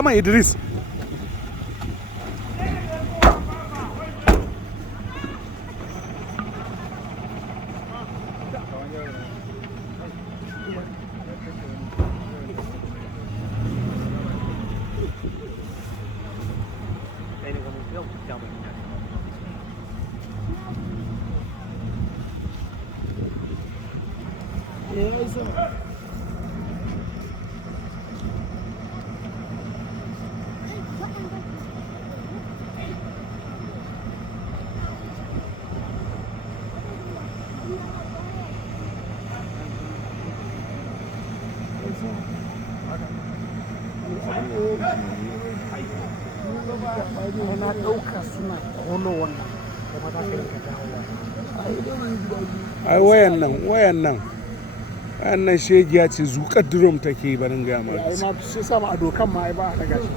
sama Idris. na ɗauka suna tono wannan kuma za ka yi ka dawo. Ai wayan nan shegiya ce zuƙar drum take barin gaya ma. Ai ma shi sama a dokan ma ai ba a daga shi.